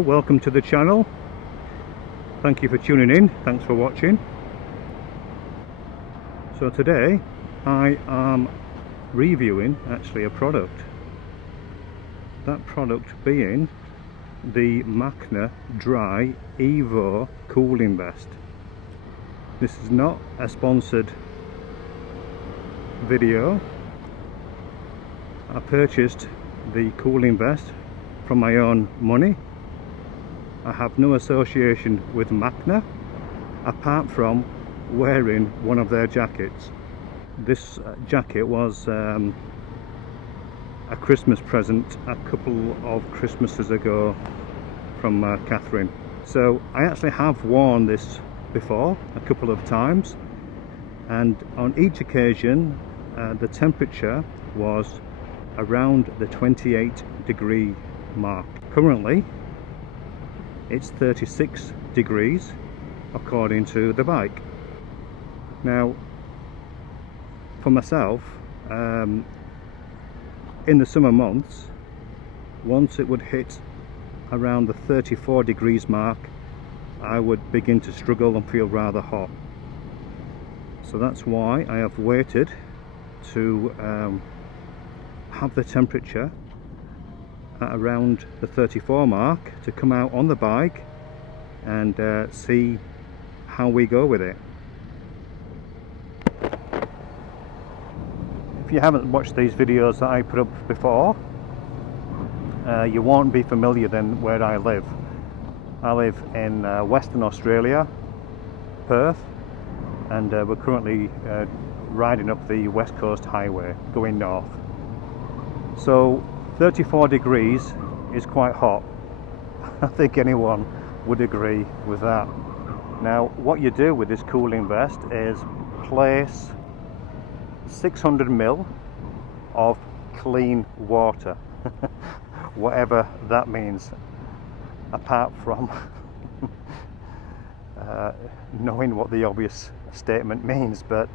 Hello, welcome to the channel. Thank you for tuning in, thanks for watching. So today I am reviewing actually a product. That product being the Macna Dry Evo cooling vest. This is not a sponsored video. I purchased the cooling vest from my own money. I have no association with Macna apart from wearing one of their jackets. This jacket was a Christmas present a couple of Christmases ago from Catherine. So I actually have worn this before a couple of times, and on each occasion the temperature was around the 28-degree mark. Currently it's 36 degrees according to the bike. Now for myself, in the summer months, once it would hit around the 34 degrees mark, I would begin to struggle and feel rather hot. So that's why I have waited to have the temperature at around the 34 mark to come out on the bike and see how we go with it. If you haven't watched these videos that I put up before, you won't be familiar then where I live. I live in Western Australia, Perth, and we're currently riding up the West Coast Highway going north. So 34 degrees is quite hot. I think anyone would agree with that. Now what you do with this cooling vest is place 600 ml of clean water, whatever that means, apart from knowing what the obvious statement means. But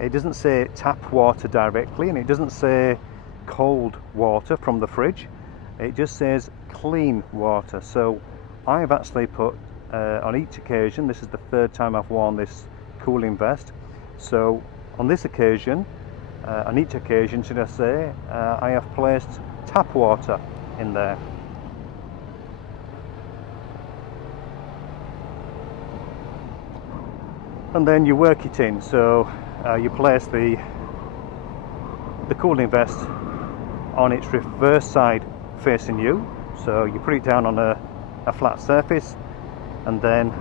it doesn't say tap water directly, and it doesn't say cold water from the fridge. It just says clean water. So I've actually put on each occasion, this is the third time I've worn this cooling vest, so on this occasion, on each occasion should I say, I have placed tap water in there. And then you work it in. So you place the cooling vest on its reverse side facing you. So you put it down on a flat surface, and then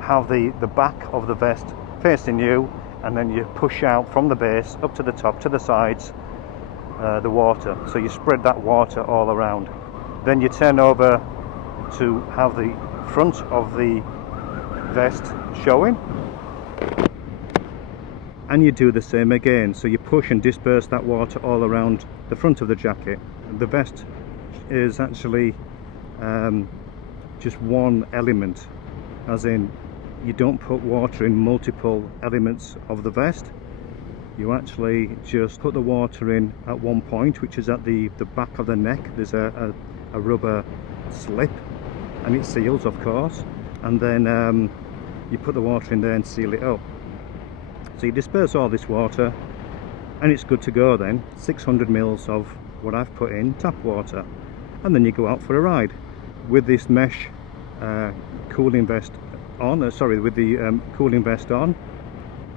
have the back of the vest facing you, and then you push out from the base up to the top, to the sides, the water. So you spread that water all around. Then you turn over to have the front of the vest showing, and you do the same again. So you push and disperse that water all around the front of the jacket. The vest is actually just one element, as in you don't put water in multiple elements of the vest. You actually just put the water in at one point, which is at the back of the neck. There's a rubber slip, and it seals, of course, and then you put the water in there and seal it up. So you disperse all this water and it's good to go then. 600 ml of what I've put in, tap water, and then you go out for a ride with this mesh cooling vest on, with the cooling vest on.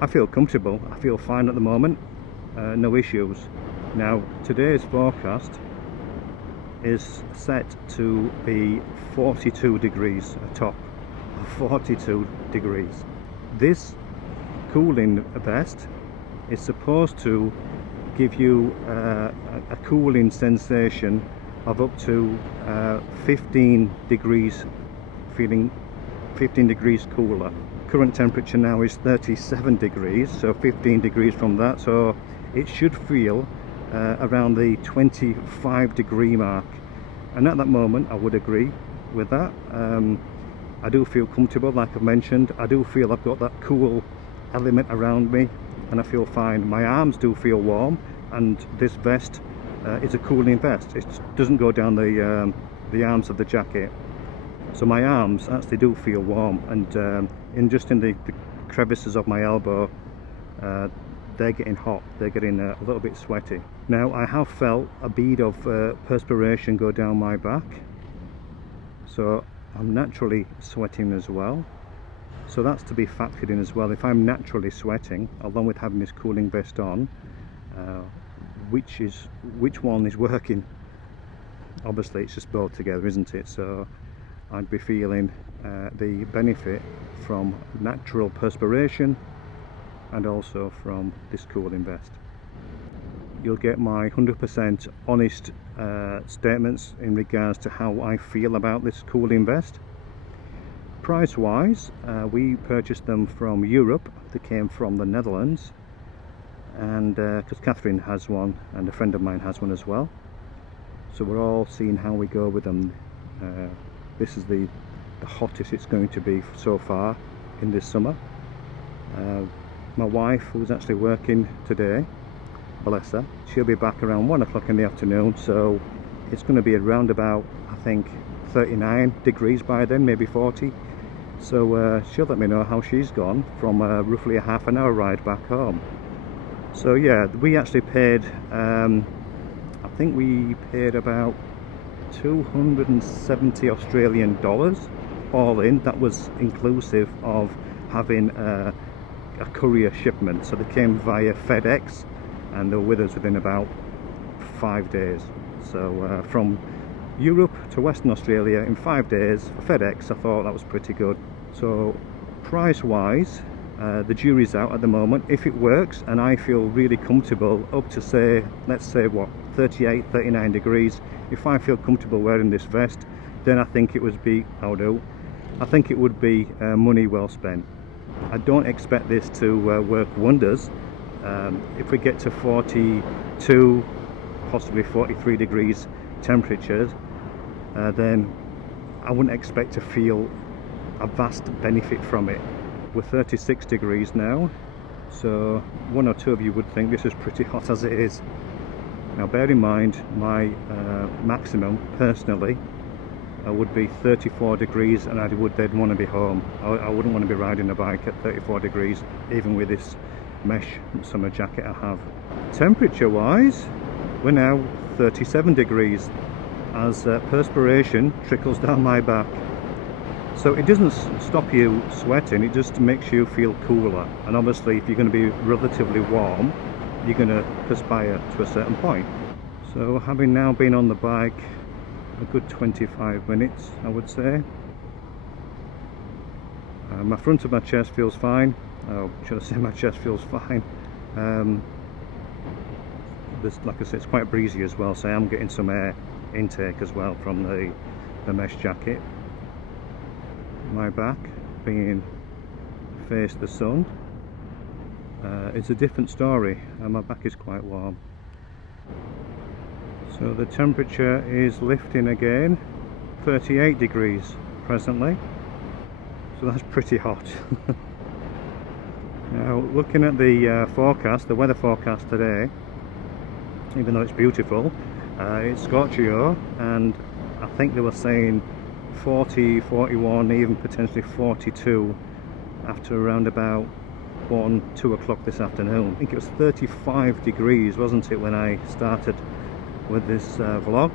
I feel comfortable, I feel fine at the moment, no issues. Now today's forecast is set to be 42 degrees, a top of 42 degrees. This cooling vest is supposed to give you a cooling sensation of up to 15 degrees, feeling 15 degrees cooler. Current temperature now is 37 degrees, so 15 degrees from that, so it should feel around the 25 degree mark, and at that moment I would agree with that. I do feel comfortable, like I've mentioned. I do feel I've got that cool element around me, and I feel fine. My arms do feel warm, and this vest is a cooling vest. It doesn't go down the the arms of the jacket. So my arms actually do feel warm, and in the crevices of my elbow, they're getting hot, they're getting a little bit sweaty. Now I have felt a bead of perspiration go down my back, so I'm naturally sweating as well. So that's to be factored in as well. If I'm naturally sweating, along with having this cooling vest on, which one is working? Obviously it's just both together, isn't it? So I'd be feeling the benefit from natural perspiration and also from this cooling vest. You'll get my 100% honest statements in regards to how I feel about this cooling vest. Price wise, we purchased them from Europe. They came from the Netherlands, and because Catherine has one and a friend of mine has one as well, so we're all seeing how we go with them. This is the hottest it's going to be so far in this summer. My wife, who's actually working today, bless her, she'll be back around 1 o'clock in the afternoon, so it's going to be around about, I think, 39 degrees by then, maybe 40. So she'll let me know how she's gone from roughly a half an hour ride back home. So yeah, we actually paid, I think we paid about 270 Australian dollars all in. That was inclusive of having a courier shipment. So they came via FedEx and they were with us within about 5 days. So from Europe to Western Australia in 5 days for FedEx. I thought that was pretty good. So price wise, the jury's out at the moment. If it works and I feel really comfortable up to, say, let's say what, 38, 39 degrees, if I feel comfortable wearing this vest, then I think it would be, I think it would be money well spent. I don't expect this to work wonders. If we get to 42, possibly 43 degrees temperatures, then I wouldn't expect to feel a vast benefit from it. We're 36 degrees now, so one or two of you would think this is pretty hot as it is. Now bear in mind, my maximum personally would be 34 degrees, and they'd want to be home. I wouldn't want to be riding a bike at 34 degrees, even with this mesh summer jacket I have. Temperature wise, we're now 37 degrees as perspiration trickles down my back. So it doesn't stop you sweating, it just makes you feel cooler. And obviously if you're going to be relatively warm, you're going to perspire to a certain point. So having now been on the bike a good 25 minutes, I would say, my front of my chest feels fine. Oh, should I say my chest feels fine. Like I said, it's quite breezy as well, so I am getting some air intake as well from the mesh jacket. My back being face the sun, it's a different story, and my back is quite warm. So the temperature is lifting again, 38 degrees presently, so that's pretty hot. Now looking at the forecast, the weather forecast today, even though it's beautiful, it's Scorchio, and I think they were saying 40, 41, even potentially 42 after around about 1, 2 o'clock this afternoon. I think it was 35 degrees, wasn't it, when I started with this vlog?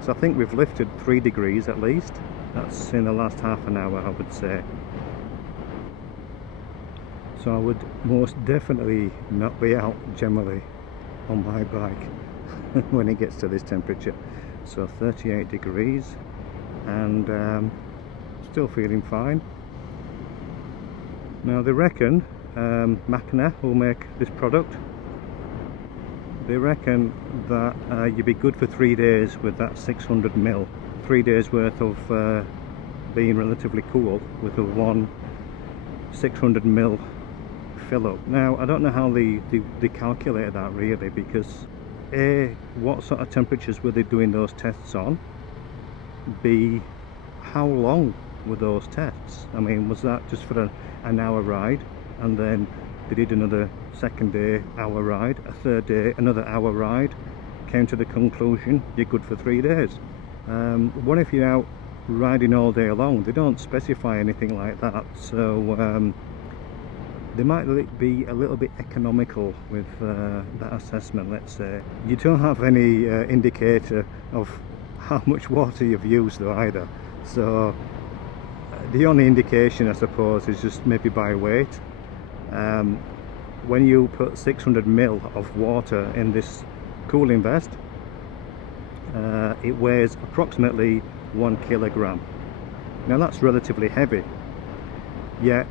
So I think we've lifted 3 degrees at least. That's in the last half an hour, I would say. So I would most definitely not be out generally on my bike when it gets to this temperature. So 38 degrees, and still feeling fine. Now they reckon, Macna, who make this product, they reckon that you'd be good for 3 days with that 600 ml. 3 days worth of being relatively cool with a one 600 ml fill up. Now I don't know how they calculate that really, because A, what sort of temperatures were they doing those tests on? B, how long were those tests? I mean, was that just for an hour ride, and then they did another second day hour ride, a third day another hour ride, came to the conclusion you're good for 3 days? What if you're out riding all day long? They don't specify anything like that, so they might be a little bit economical with that assessment, let's say. You don't have any indicator of how much water you've used though either, so the only indication, I suppose, is just maybe by weight. When you put 600 ml of water in this cooling vest, it weighs approximately 1 kilogram. Now that's relatively heavy, yet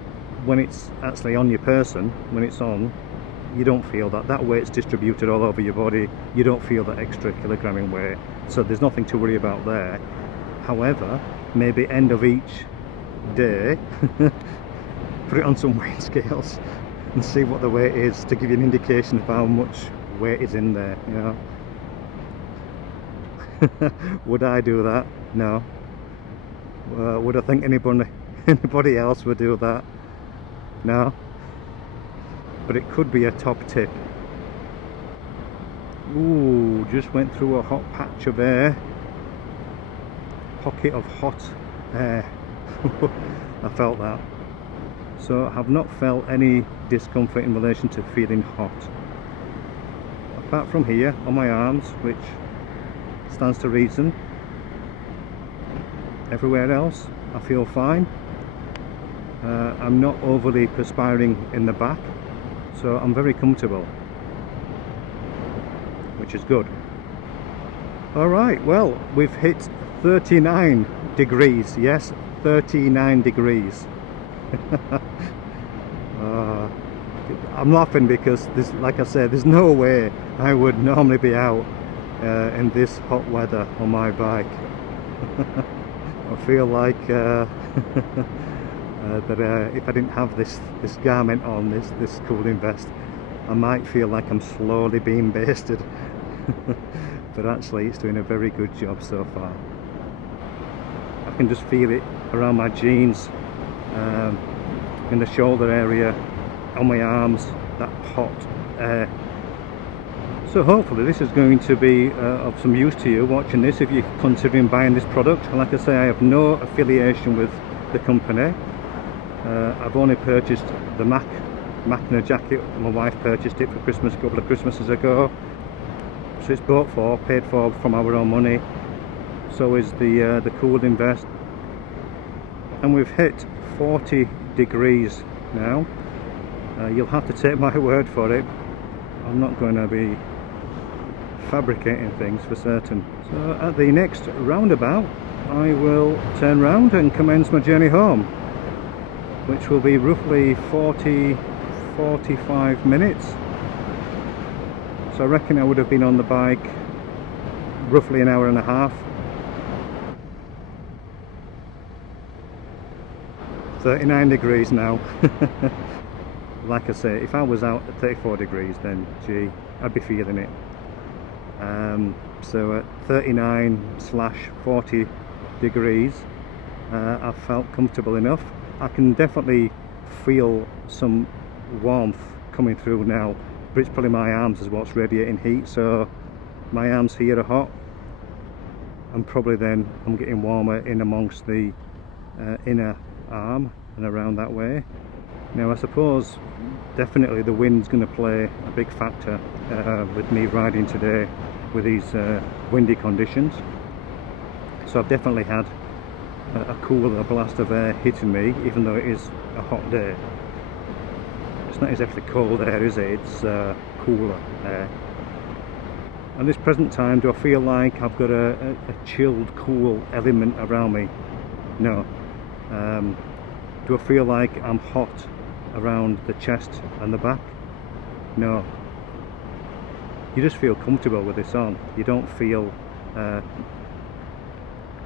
when it's actually on your person, when it's on, you don't feel that weight's distributed all over your body. You don't feel that extra kilogram in weight, so there's nothing to worry about there. However, maybe end of each day put it on some weight scales and see what the weight is, to give you an indication of how much weight is in there, you know. Would I do that? No. Would I think anybody else would do that? No. But it could be a top tip. Ooh, just went through a hot patch of air. Pocket of hot air. I felt that. So I have not felt any discomfort in relation to feeling hot. Apart from here on my arms, which stands to reason. Everywhere else I feel fine. I'm not overly perspiring in the back, so I'm very comfortable, which is good. Alright, well, we've hit 39 degrees, yes, 39 degrees. I'm laughing because this, like I said, there's no way I would normally be out in this hot weather on my bike. I feel like that if I didn't have this garment on, this cooling vest, I might feel like I'm slowly being basted. But actually it's doing a very good job so far. I can just feel it around my jeans, in the shoulder area, on my arms, that hot air. So hopefully this is going to be of some use to you watching this, if you're considering buying this product. And like I say, I have no affiliation with the company. I've only purchased the Macna jacket. My wife purchased it for Christmas a couple of Christmases ago, so it's paid for from our own money. So is the cooling vest, and we've hit 40 degrees now. You'll have to take my word for it. I'm not going to be fabricating things for certain. So at the next roundabout I will turn round and commence my journey home, which will be roughly 45 minutes. So I reckon I would have been on the bike roughly an hour and a half. 39 degrees now. Like I say, if I was out at 34 degrees, then gee, I'd be feeling it. So at 39/40 degrees, I felt comfortable enough. I can definitely feel some warmth coming through now, but it's probably my arms is what's radiating heat. So my arms here are hot, and probably then I'm getting warmer in amongst the inner arm and around that way. Now I suppose definitely the wind's going to play a big factor with me riding today with these windy conditions. So I've definitely had a cooler blast of air hitting me, even though it is a hot day. It's not exactly cold air, is it? It's cooler air. At this present time, do I feel like I've got a chilled, cool element around me? No. Do I feel like I'm hot around the chest and the back? No. You just feel comfortable with this on. You don't feel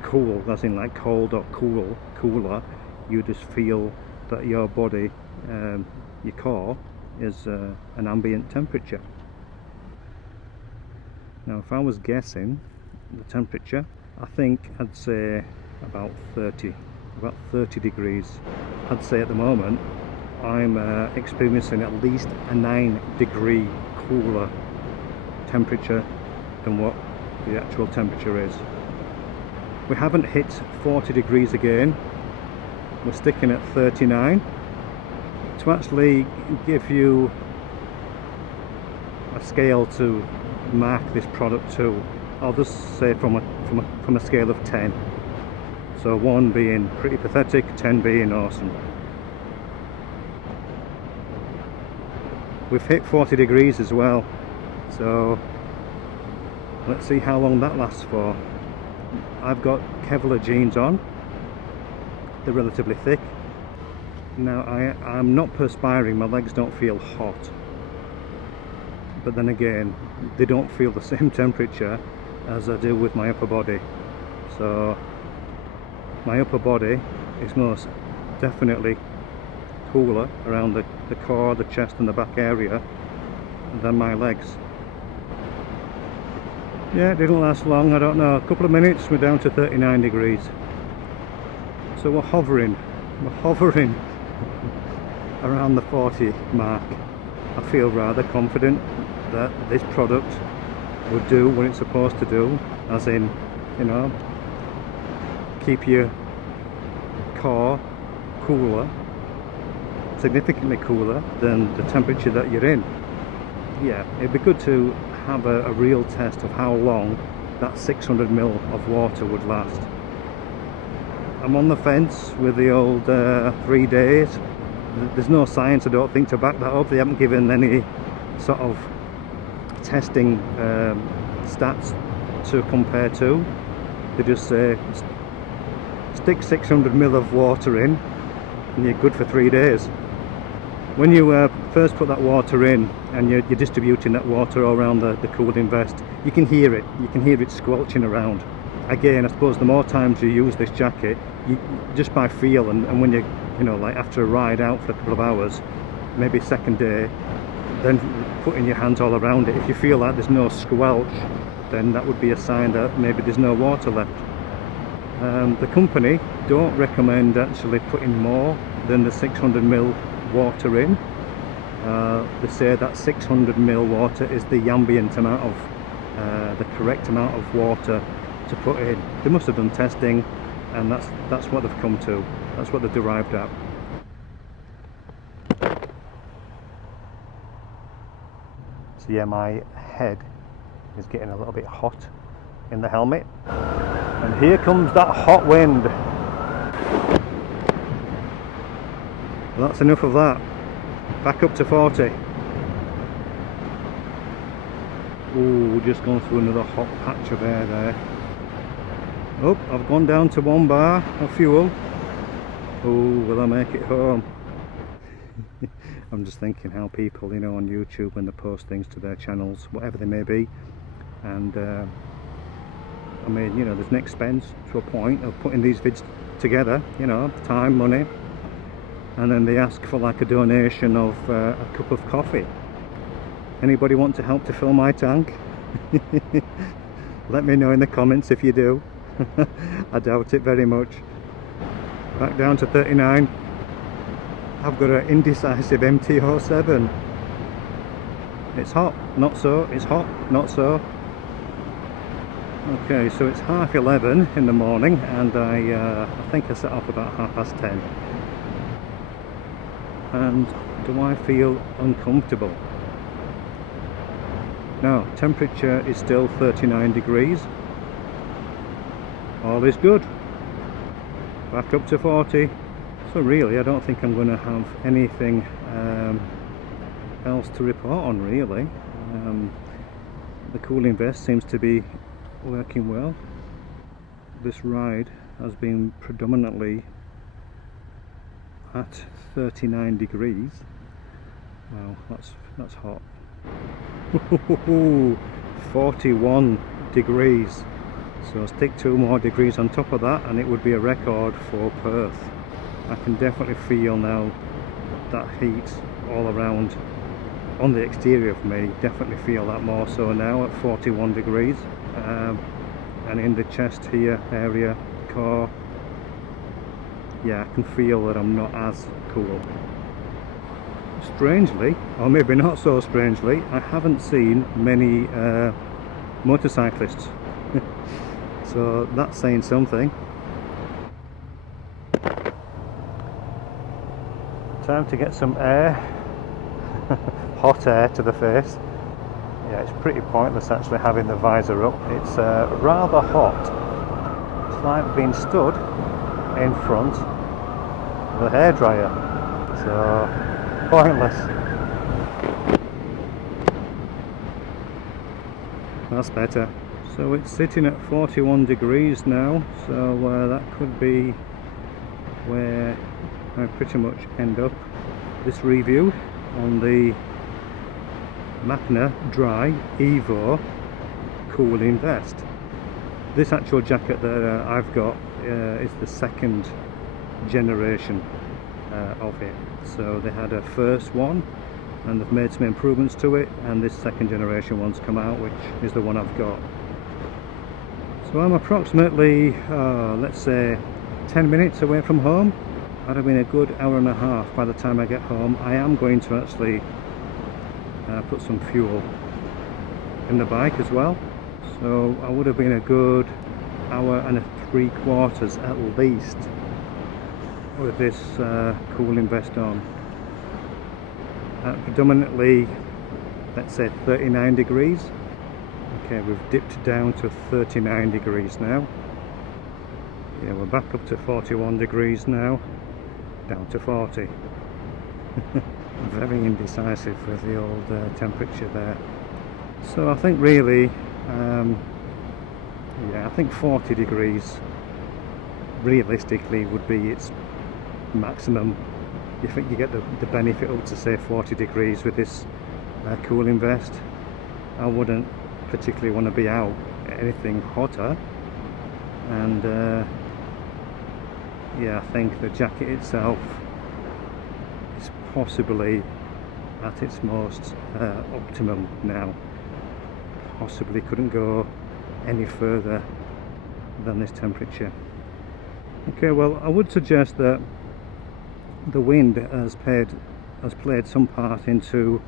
cool, as in like cold or cooler. You just feel that your body, your core, is an ambient temperature. Now if I was guessing the temperature, I think I'd say about 30 degrees. I'd say at the moment I'm experiencing at least a 9-degree cooler temperature than what the actual temperature is. We haven't hit 40 degrees again, we're sticking at 39. To actually give you a scale to mark this product to, I'll just say from a scale of 10. So 1 being pretty pathetic, 10 being awesome. We've hit 40 degrees as well, so let's see how long that lasts for. I've got Kevlar jeans on, they're relatively thick. Now I'm not perspiring, my legs don't feel hot, but then again they don't feel the same temperature as I do with my upper body. So my upper body is most definitely cooler around the core, the chest and the back area than my legs. Yeah, it didn't last long, I don't know, a couple of minutes we're down to 39 degrees. So we're hovering around the 40 mark. I feel rather confident that this product would do what it's supposed to do, as in, you know, keep your core cooler, significantly cooler than the temperature that you're in. Yeah, it'd be good to have a real test of how long that 600 ml of water would last. I'm on the fence with the old 3 days. There's no science, I don't think, to back that up. They haven't given any sort of testing stats to compare to. They just say stick 600 ml of water in and you're good for 3 days. When you first put that water in and you're distributing that water all around the cooling vest, you can hear it squelching around. Again, I suppose the more times you use this jacket, just by feel, and when you know, like after a ride out for a couple of hours, maybe second day, then putting your hands all around it, if you feel like there's no squelch, then that would be a sign that maybe there's no water left. The company don't recommend actually putting more than the 600 ml water in. They say that 600 ml water is the ambient amount of the correct amount of water to put in. They must have done testing, and that's what they've come to, that's what they've derived at. So yeah, my head is getting a little bit hot in the helmet, and here comes that hot wind. Well, that's enough of that. Back up to 40. Ooh, we're just going through another hot patch of air there. Oh, I've gone down to 1 bar of fuel. Oh, will I make it home? I'm just thinking how people, you know, on YouTube, when they post things to their channels, whatever they may be, and I mean, you know, there's an expense to a point of putting these vids together, you know, time, money, and then they ask for like a donation of a cup of coffee. Anybody want to help to fill my tank? Let me know in the comments if you do. I doubt it very much. Back down to 39. I've got an indecisive MT-07. It's hot, not so. It's hot, not so. Okay, so it's 11:30 in the morning, and I think I set off about 10:30. And do I feel uncomfortable? No, temperature is still 39 degrees. All is good. Back up to 40. So really, I don't think I'm going to have anything else to report on, really. The cooling vest seems to be working well. This ride has been predominantly at 39 degrees. Wow, that's hot. 41 degrees. So stick 2 more degrees on top of that and it would be a record for Perth. I can definitely feel now that heat all around on the exterior of me. Definitely feel that more so now at 41 degrees. And in the chest here area, core, yeah, I can feel that I'm not as cool. Strangely, or maybe not so strangely, I haven't seen many motorcyclists. So So that's saying something. Time to get some air, hot air to the face. Yeah, it's pretty pointless actually having the visor up. It's rather hot. It's like being stood in front of a hairdryer. So pointless. That's better. So it's sitting at 41 degrees now, so that could be where I pretty much end up this review on the Macna Dry Evo cooling vest. This actual jacket that I've got is the second generation of it. So they had a first one and they've made some improvements to it, and this second generation one's come out, which is the one I've got. So I'm approximately, let's say 10 minutes away from home. I'd have been a good hour and a half by the time I get home. I am going to actually put some fuel in the bike as well. So I would have been a good hour and 3/4 at least with this cooling vest on. Predominantly, let's say 39 degrees. Okay, we've dipped down to 39 degrees now. Yeah, we're back up to 41 degrees now, down to 40. Very indecisive with the old temperature there. So I think really, yeah, I think 40 degrees realistically would be its maximum. You think you get the benefit up to say 40 degrees with this cooling vest. I wouldn't particularly want to be out anything hotter, and yeah, I think the jacket itself is possibly at its most optimum now. Possibly couldn't go any further than this temperature. Okay, well, I would suggest that the wind has played some part into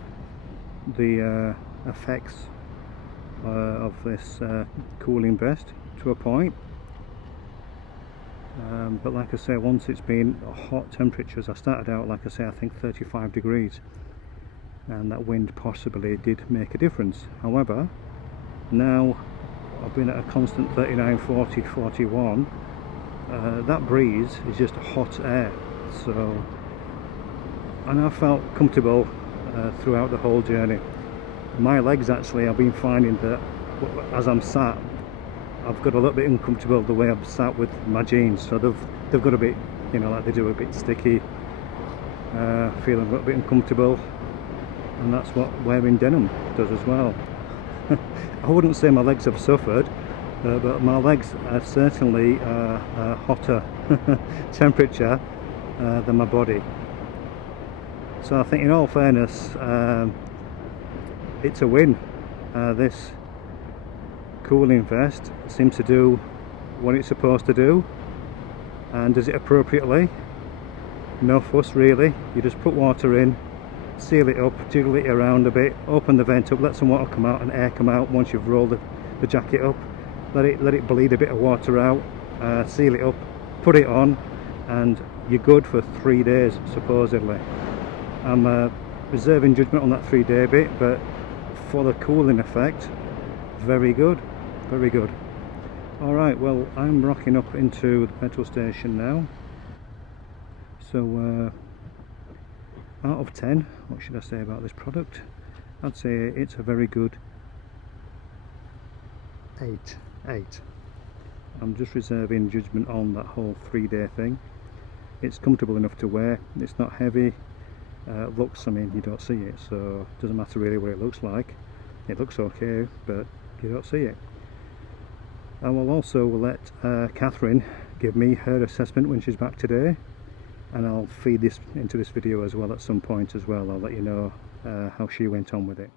the effects of this cooling vest to a point, but like I say, once it's been hot temperatures, I started out, like I say, I think 35 degrees, and that wind possibly did make a difference. However, now I've been at a constant 39, 40, 41. That breeze is just hot air. So, and I felt comfortable throughout the whole journey. My legs, actually, I've been finding that as I'm sat, I've got a little bit uncomfortable the way I'm sat with my jeans. So they've got a bit, you know, like they do, a bit sticky, feeling a little bit uncomfortable, and that's what wearing denim does as well. I wouldn't say my legs have suffered, but my legs are certainly a hotter temperature than my body. So I think, in all fairness, it's a win. This cooling vest seems to do what it's supposed to do, and does it appropriately. No fuss really. You just put water in, seal it up, jiggle it around a bit, open the vent up, let some water come out and air come out. Once you've rolled the jacket up, let it bleed a bit of water out, seal it up, put it on, and you're good for 3 days supposedly. I'm reserving judgment on that 3-day bit, but for the cooling effect, very good, very good. Alright, well, I'm rocking up into the petrol station now. So out of 10, what should I say about this product? I'd say it's a very good 8. I'm just reserving judgment on that whole 3-day thing. It's comfortable enough to wear, it's not heavy. Looks, I mean, you don't see it, so it doesn't matter really what it looks like. It looks okay, but you don't see it. I will also let Catherine give me her assessment when she's back today, and I'll feed this into this video as well at some point as well. I'll let you know how she went on with it.